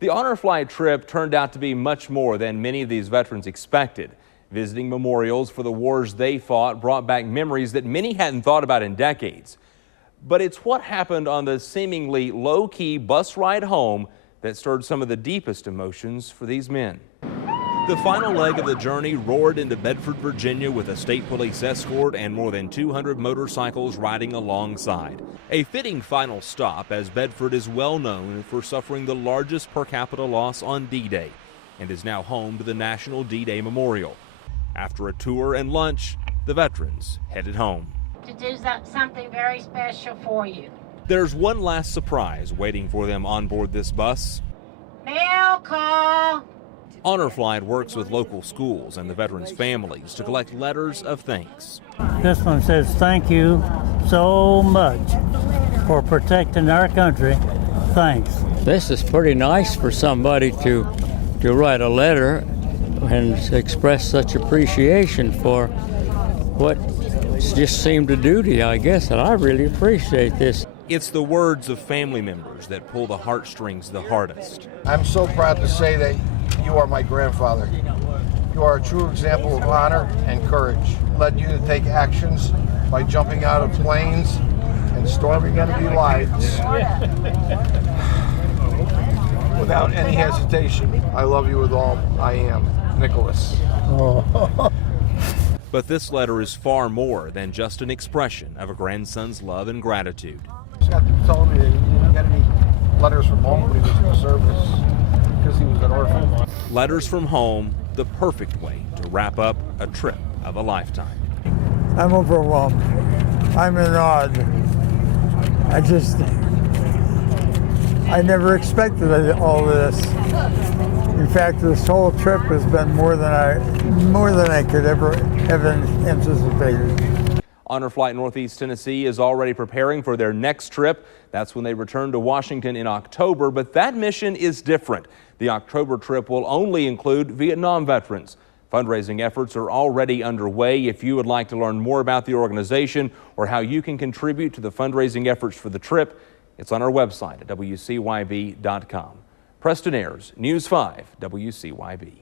The Honor Flight trip turned out to be much more than many of these veterans expected. Visiting memorials for the wars they fought brought back memories that many hadn't thought about in decades. But it's what happened on the seemingly low-key bus ride home that stirred some of the deepest emotions for these men. The final leg of the journey roared into Bedford, Virginia, with a state police escort and more than 200 motorcycles riding alongside. A fitting final stop, as Bedford is well known for suffering the largest per capita loss on D-Day and is now home to the National D-Day Memorial. After a tour and lunch, the veterans headed home. To do something very special for you. There's one last surprise waiting for them on board this bus. Mail call. Honor Flight works with local schools and the veterans' families to collect letters of thanks. This one says, "Thank you so much for protecting our country. Thanks." This is pretty nice for somebody to write a letter and express such appreciation for what just seemed to do to you, I guess, and I really appreciate this. It's the words of family members that pull the heartstrings the hardest. I'm so proud to say that you are my grandfather. You are a true example of honor and courage. Led you to take actions by jumping out of planes and storming enemy lines without any hesitation. I love you with all I am, Nicholas. Oh. But this letter is far more than just an expression of a grandson's love and gratitude. Scott told me that he didn't get any letters from home when he was in the service because he was an orphan. Letters from home, the perfect way to wrap up a trip of a lifetime. I'm overwhelmed. I'm in awe. I never expected all this. In fact, this whole trip has been more than I could ever have anticipated. Honor Flight Northeast Tennessee is already preparing for their next trip. That's when they return to Washington in October, but that mission is different. The October trip will only include Vietnam veterans. Fundraising efforts are already underway. If you would like to learn more about the organization or how you can contribute to the fundraising efforts for the trip, it's on our website at WCYB.com. Preston Ayers, News 5, WCYB.